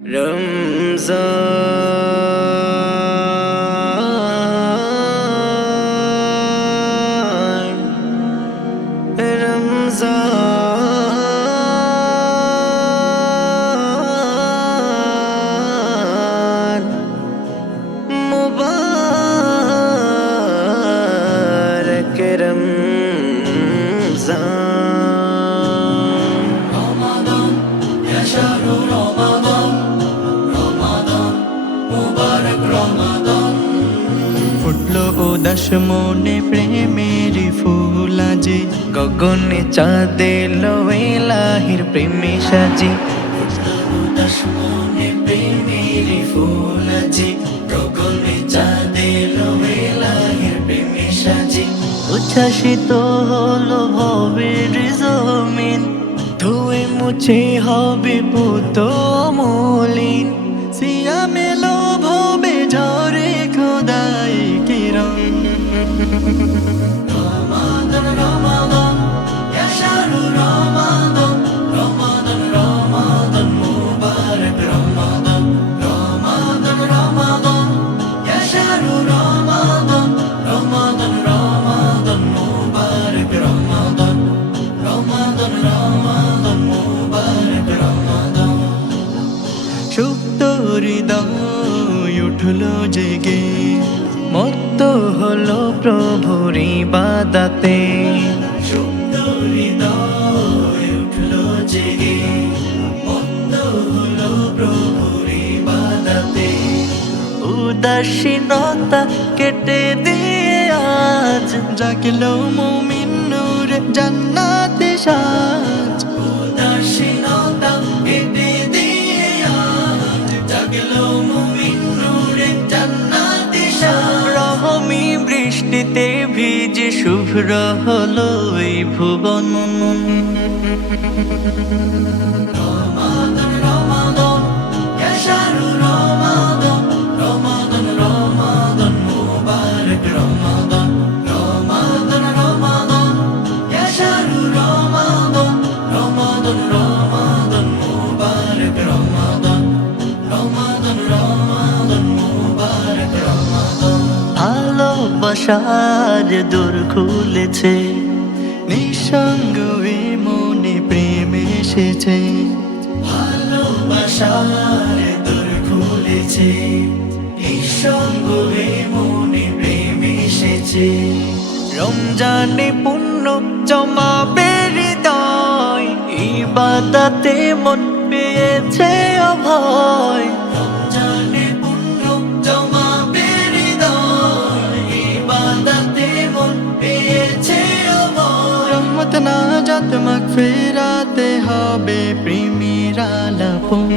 রমজান রমজান মুবারক রমজান। রমাদান ইয়া শাহরু রমাদান, রমাদান মুবারক রমাদান। ফুটলো উদাস মনে প্রেমের ফুল আজি, গগনে চাঁদে লোয়েলাহির প্রেমে সাজি। উদাস মনে প্রেমের ফুল আজি, গগনে চাঁদে লোয়েলাহির প্রেমে সাজি। উচ্ছ্বাসিত হলো ভবের জমিন, ধুয়ে মুছে হবে পুত মলিন। সিয়ামে লোভ হবে ঝরে খোদাই কিরণ। রমাদান রমাদান ইয়া শাহরু রমাদান, রমাদান রমাদান মুবারক রমাদান। রমাদান রমাদান ইয়া শাহরু রমাদান, রমাদান রমাদান মুবারক রমাদান। রমাদান রমাদান মুবারক রমাদান। সুপ্ত হৃদয় উঠলো জেগে, মত্ত হলো প্রভুর ইবাদতে। সুপ্ত হৃদয় উঠলো জেগে, মত্ত হলো প্রভুর ইবাদতে। উদাসীনতা কেটে দিয়ে আজ জাগলো মুমিন নূরে জান্নাতে সাজ। উদাসীনতা কেটে দিয়ে আজ জাগলো মুমিন নূরে জান্নাতে সাজ। রহমি বৃষ্টিতে ভিজে শুভ্র হলো এই ভুবন। রমাদান রমাদান ইয়া শাহরু রমাদান, রমাদান রমাদান মুবারক রমাদান। রমাদান রমাদান ইয়া শাহরু রমাদান, রমাদান রমাদান মুবারক রমাদান। রমাদান রমাদান মুবারক রমাদান। ভালোবাসার দূর খুলেছে, নিঃসঙ্গ এ মনে প্রেম এসেছে। ভালোবাসার দোর খুলেছে, নিঃসঙ্গ এ মনে প্রেম এসেছে। রমজানে পুণ্য জমাবে হৃদয়, ইবাদতে মন পেয়েছে অভয়। রমজানে পুণ্য জমাবে হৃদয়, ইবাদতে মন পেয়েছে অভয়। রহমত নাজাত মাগফিরাতে হবে প্রেমের আলাপন।